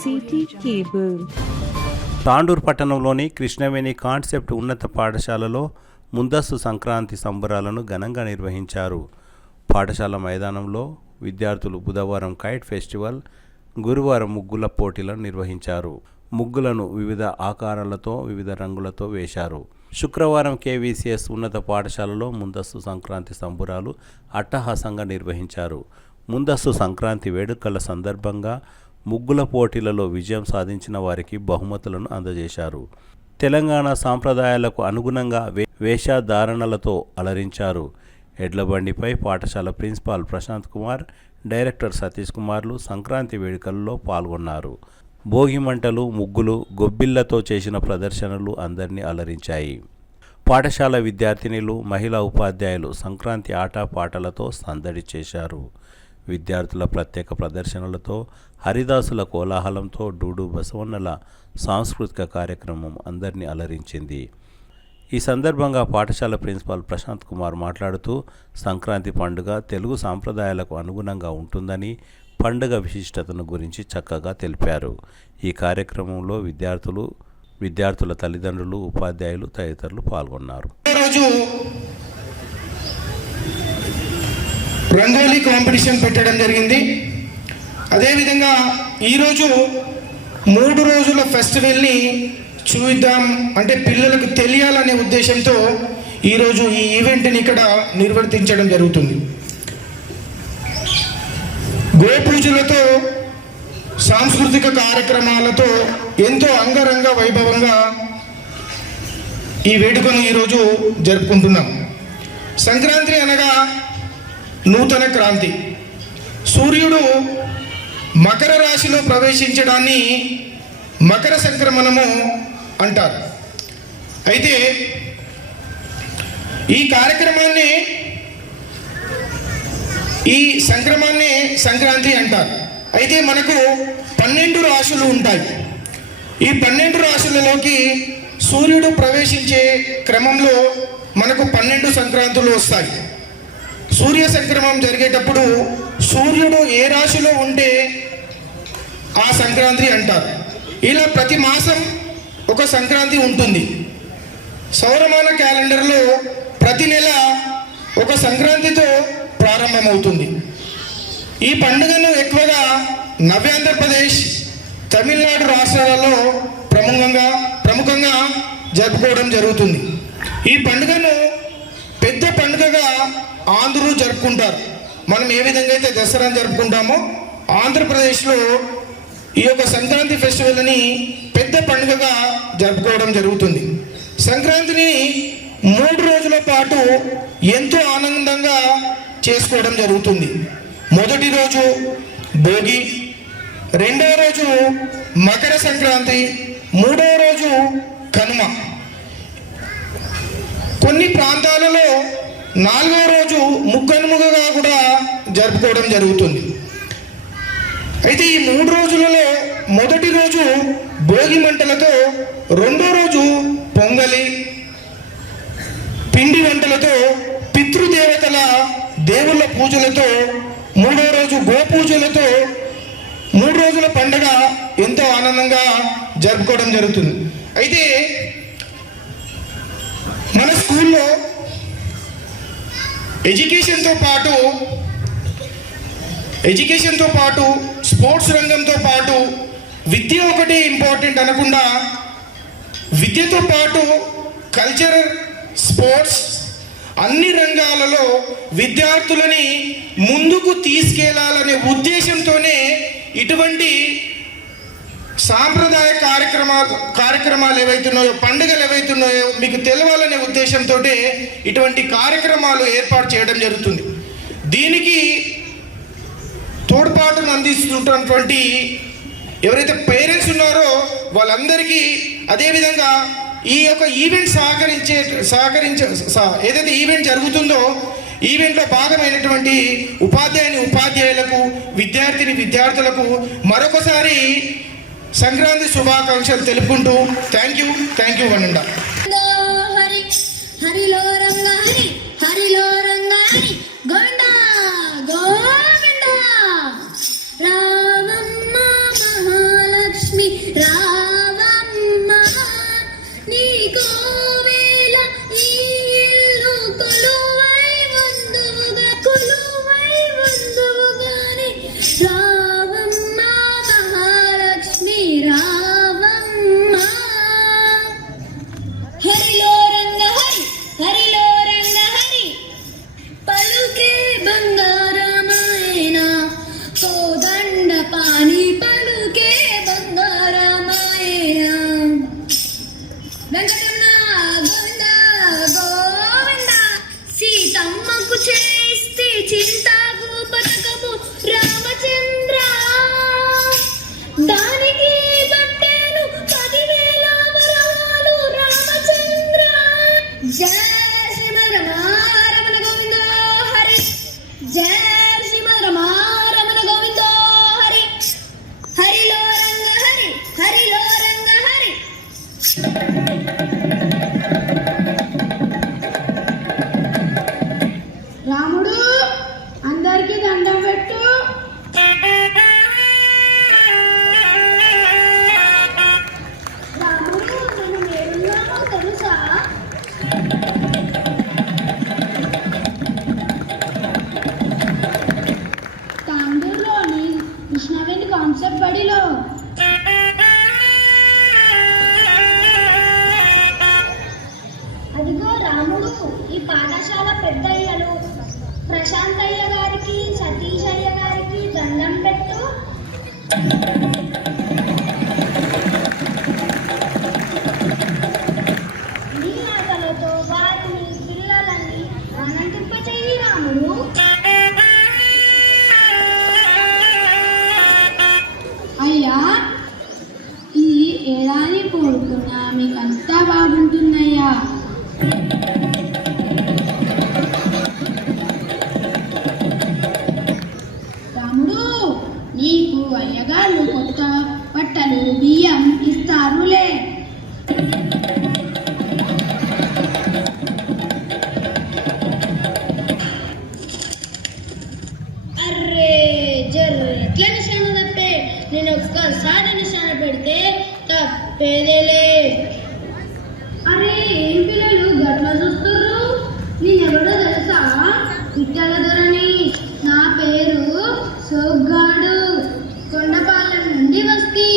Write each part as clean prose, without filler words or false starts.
City cable. Tandur పట్టణంలోని Krishnaveni concept ఉన్నత పాఠశాలలో ముందస్తు సంక్రాంతి సంబరాలను ఘనంగా నిర్వహించారు. పాఠశాల మైదానంలో విద్యార్థులు బుధవారం కైట్ ఫెస్టివల్, గురువారం ముగ్గుల పోటీలను నిర్వహించారు. ముగ్గులను వివిధ ఆకారాలతో, వివిధ రంగులతో వేశారు. శుక్రవారం కేవీసీఎస్ ఉన్నత పాఠశాలలో ముందస్తు సంక్రాంతి సంబురాలు అట్టహాసంగా నిర్వహించారు. ముందస్తు సంక్రాంతి వేడుకల సందర్భంగా ముగ్గుల పోటీలలో విజయం సాధించిన వారికి బహుమతులను అందజేశారు. తెలంగాణ సాంప్రదాయాలకు అనుగుణంగా వేషధారణలతో అలరించారు. ఎడ్లబండిపై పాఠశాల ప్రిన్సిపాల్ ప్రశాంత్ కుమార్, డైరెక్టర్ సతీష్ కుమార్లు సంక్రాంతి వేడుకల్లో పాల్గొన్నారు. భోగి మంటలు, ముగ్గులు, గొబ్బిళ్లతో చేసిన ప్రదర్శనలు అందరినీ అలరించాయి. పాఠశాల విద్యార్థినులు, మహిళా ఉపాధ్యాయులు సంక్రాంతి ఆటపాటలతో సందడి చేశారు. విద్యార్థుల ప్రత్యేక ప్రదర్శనలతో, హరిదాసుల కోలాహలంతో డూడు బసవన్నల సాంస్కృతిక కార్యక్రమం అందరినీ అలరించింది. ఈ సందర్భంగా పాఠశాల ప్రిన్సిపాల్ ప్రశాంత్ కుమార్ మాట్లాడుతూ, సంక్రాంతి పండుగ తెలుగు సాంప్రదాయాలకు అనుగుణంగా ఉంటుందని, పండుగ విశిష్టతను గురించి చక్కగా తెలిపారు. ఈ కార్యక్రమంలో విద్యార్థుల తల్లిదండ్రులు, ఉపాధ్యాయులు తదితరులు పాల్గొన్నారు. రంగోలీ కాంపిటీషన్ పెట్టడం జరిగింది. అదేవిధంగా ఈరోజు 3 రోజుల ఫెస్టివల్ని చూద్దాం అంటే పిల్లలకు తెలియాలనే ఉద్దేశంతో ఈరోజు ఈ ఈవెంట్ని ఇక్కడ నిర్వర్తించడం జరుగుతుంది. గోపూజలతో, సాంస్కృతిక కార్యక్రమాలతో ఎంతో అంగరంగ వైభవంగా ఈ వేడుకను ఈరోజు జరుపుకుంటున్నాం. సంక్రాంతి అనగా నూతన క్రాంతి. సూర్యుడు మకర రాశిలో ప్రవేశించడాన్ని మకర సంక్రమణము అంటారు. అయితే ఈ కార్యక్రమాన్ని, ఈ సంక్రమాన్ని సంక్రాంతి అంటారు. అయితే మనకు 12 రాశులు ఉంటాయి. ఈ 12 రాశులలోకి సూర్యుడు ప్రవేశించే క్రమంలో మనకు 12 సంక్రాంతులు వస్తాయి. సూర్య సంక్రమణం జరిగేటప్పుడు సూర్యుడు ఏ రాశిలో ఉంటే ఆ సంక్రాంతి అంటారు. ఇలా ప్రతి మాసం ఒక సంక్రాంతి ఉంటుంది. సౌరమాన క్యాలెండర్లో ప్రతి నెల ఒక సంక్రాంతితో ప్రారంభమవుతుంది. ఈ పండుగను ఎక్కువగా నవ్యాంధ్రప్రదేశ్, తమిళనాడు రాష్ట్రాలలో ప్రముఖంగా జరుపుకోవడం జరుగుతుంది. ఈ పండుగను పెద్ద పండుగగా ఆంధ్రులు జరుపుకుంటారు. మనం ఏ విధంగా అయితే దసరాను జరుపుకుంటామో ఆంధ్రప్రదేశ్లో ఈ యొక్క సంక్రాంతి ఫెస్టివల్ని పెద్ద పండుగగా జరుపుకోవడం జరుగుతుంది. సంక్రాంతిని 3 రోజుల పాటు ఎంతో ఆనందంగా చేసుకోవడం జరుగుతుంది. మొదటి రోజు భోగి, రెండవ రోజు మకర సంక్రాంతి, మూడవ రోజు కనుమ. కొన్ని ప్రాంతాలలో 4వ రోజు ముక్కనుమగా కూడా జరుపుకోవడం జరుగుతుంది. అయితే ఈ 3 రోజులలో మొదటి రోజు భోగి మంటలతో, రెండో రోజు పొంగలి, పిండి వంటలతో, పితృదేవతల దేవుళ్ళ పూజలతో, మూడో రోజు గోపూజలతో 3 రోజుల పండుగ ఎంతో ఆనందంగా జరుపుకోవడం జరుగుతుంది. అయితే మన స్కూల్లో ఎడ్యుకేషన్తో పాటు స్పోర్ట్స్ రంగంతో పాటు విద్య ఒకటి ఇంపార్టెంట్ అనకుండా, విద్యతో పాటు కల్చర్, స్పోర్ట్స్ అన్ని రంగాలలో విద్యార్థులని ముందుకు తీసుకెళ్లాలనే ఉద్దేశంతోనే ఇటువంటి సాంప్రదాయ కార్యక్రమాలు ఏవైతున్నాయో, పండుగలు ఏవైతున్నాయో మీకు తెలవాలనే ఉద్దేశంతో ఇటువంటి కార్యక్రమాలు ఏర్పాటు చేయడం జరుగుతుంది. దీనికి తోడ్పాటును అందిస్తున్నటువంటి ఎవరైతే పేరెంట్స్ ఉన్నారో వాళ్ళందరికీ, అదేవిధంగా ఈ యొక్క ఈవెంట్ ఏదైతే ఈవెంట్ జరుగుతుందో ఈవెంట్లో భాగమైనటువంటి ఉపాధ్యాయులకు, విద్యార్థులకు మరొకసారి సంక్రాంతి శుభాకాంక్షలు తెలుపుకుంటూ థ్యాంక్ యూ వనండా. హరిలో రంగా హరిలో రంగా గోవిందా గోవిందా రామమ్మ మహాలక్ష్మి రావమ్మ నీ కోవెల ఈ ఇల్లు కొలువై వందువుగాని రావమ్మ మహాలక్ష్మి రావమ్మ. హరిలో రంగ హరి హరిలో రంగ హరి పలుకే బంగారమాయన కోదండ పాని పలుకే బంగారమాయన. వెంకటరమణ గోవింద గోవింద సీతమ్మకు చేస్తే చింతాకు పథకము రామచంద్ర దానికి బట్టెను 10,000 వరాలు రామచంద్ర. జయ శ్రీమరమారమణ గోవింద హరి జయ శ్రీమరమారమణ గోవింద హరి హరిలో రంగ హరి హరిలో రంగ హరి. రాముడు అందరికి దండం పెట్టు. రాముడు నేను ఏడున్నానో తెలుసా? తాండూరులోని కృష్ణవేణి కాన్సెప్ట్ బడిలో. అదిగో రాముడు ఈ పాఠశాల పెద్దయ్యలు ప్రశాంతయ్య గారికి సతీష్ అయ్య గారికి దండం పెట్టు. నీ ఆటలతో వారిని పిల్లలని ఆనందింప చెయ్యి రాముడు. అయ్యా ఈ ఏడాది కోరుకున్నా మీకంతా బాగుంటుందయ్యా. రాముడు నీకు అయ్యగారు కొత్త బట్టలు బియ్యం ఇస్తారులే. అర్రే జర్రే ఎట్లా నిశాన తప్పే, నేను ఒక్కసారి నిశాన పెడితే తప్పేదేలే. అరే ఏం పిల్లలు గట్ల చూస్తుర్రు? నేనెవడో తెలుసా? విఠల దొరని. నా పేరు సోగ్గాడు, కొండపాలెం నుండి వస్తీ.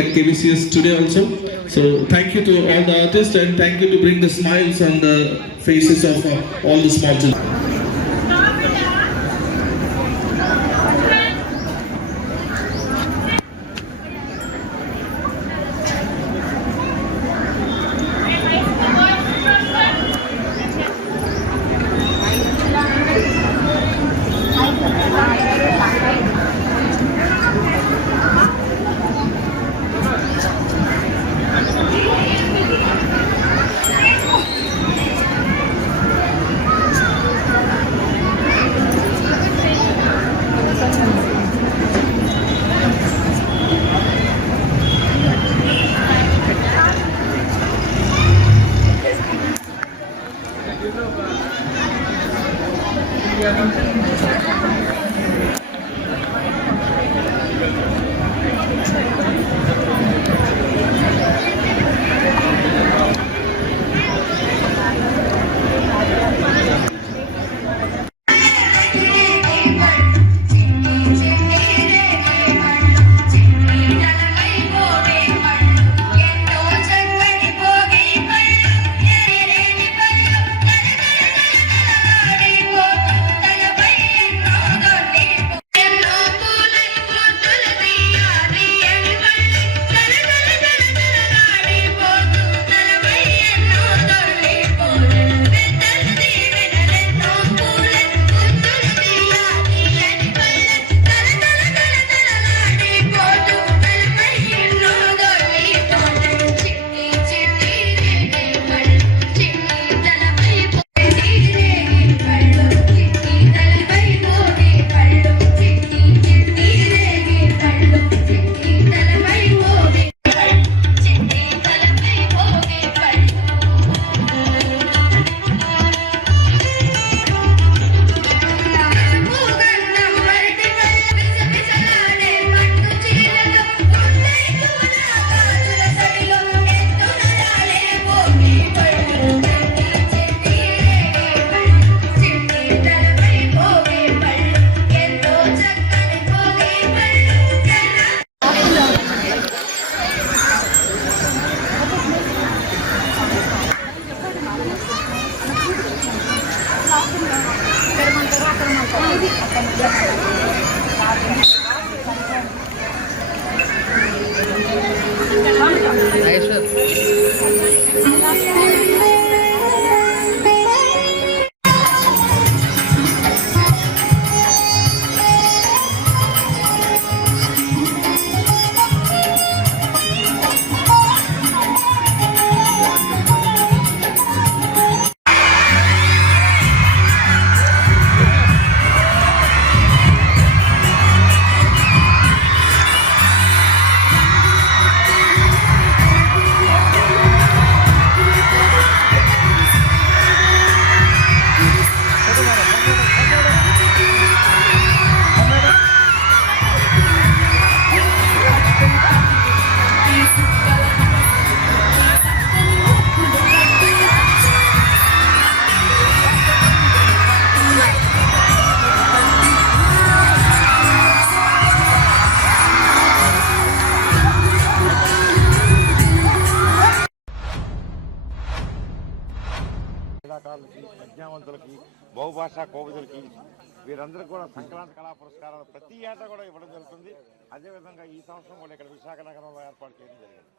At KBCS today also. So thank you to all the artists and thank you to bring the smiles on the faces of all the small children. క్రీడాకారులకి, ప్రజ్ఞావంతులకి, బహుభాషా కోవిదులకి వీరందరికీ కూడా సంక్రాంతి కళా పురస్కారాలు ప్రతి ఏటా కూడా ఇవ్వడం జరుగుతుంది. అదేవిధంగా ఈ సంవత్సరం కూడా ఇక్కడ విశాఖ నగరంలో ఏర్పాటు చేయడం జరిగింది.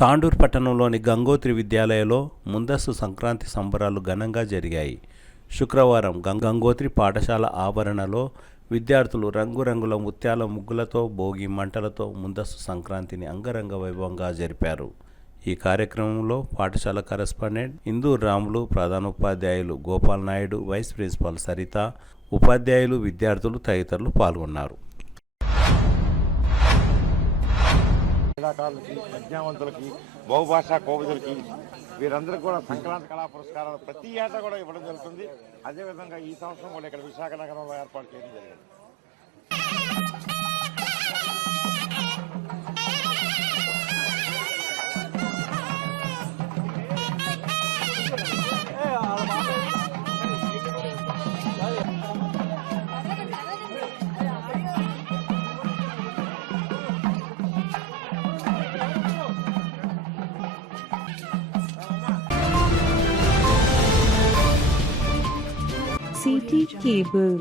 తాండూర్ పట్టణంలోని గంగోత్రి విద్యాలయంలో ముందస్తు సంక్రాంతి సంబరాలు ఘనంగా జరిగాయి. శుక్రవారం గంగోత్రి పాఠశాల ఆవరణలో విద్యార్థులు రంగురంగుల ముత్యాల ముగ్గులతో, భోగి మంటలతో ముందస్తు సంక్రాంతిని అంగరంగ వైభవంగా జరిపారు. ఈ కార్యక్రమంలో పాఠశాల కరెస్పాండెంట్ ఇందూర్ రాములు, ప్రధానోపాధ్యాయులు గోపాల్ నాయుడు, వైస్ ప్రిన్సిపాల్ సరిత, ఉపాధ్యాయులు, విద్యార్థులు తదితరులు పాల్గొన్నారు. క్రీడాకారులకి, ప్రజ్ఞావంతులకి, బహుభాషా కోవిదులకి వీరందరికీ కూడా సంక్రాంతి కళా పురస్కారాలు ప్రతి ఏటా కూడా ఇవ్వడం జరుగుతుంది. అదేవిధంగా ఈ సంవత్సరం కూడా ఇక్కడ విశాఖ నగరంలో ఏర్పాటు చేయడం జరిగింది. CT Cable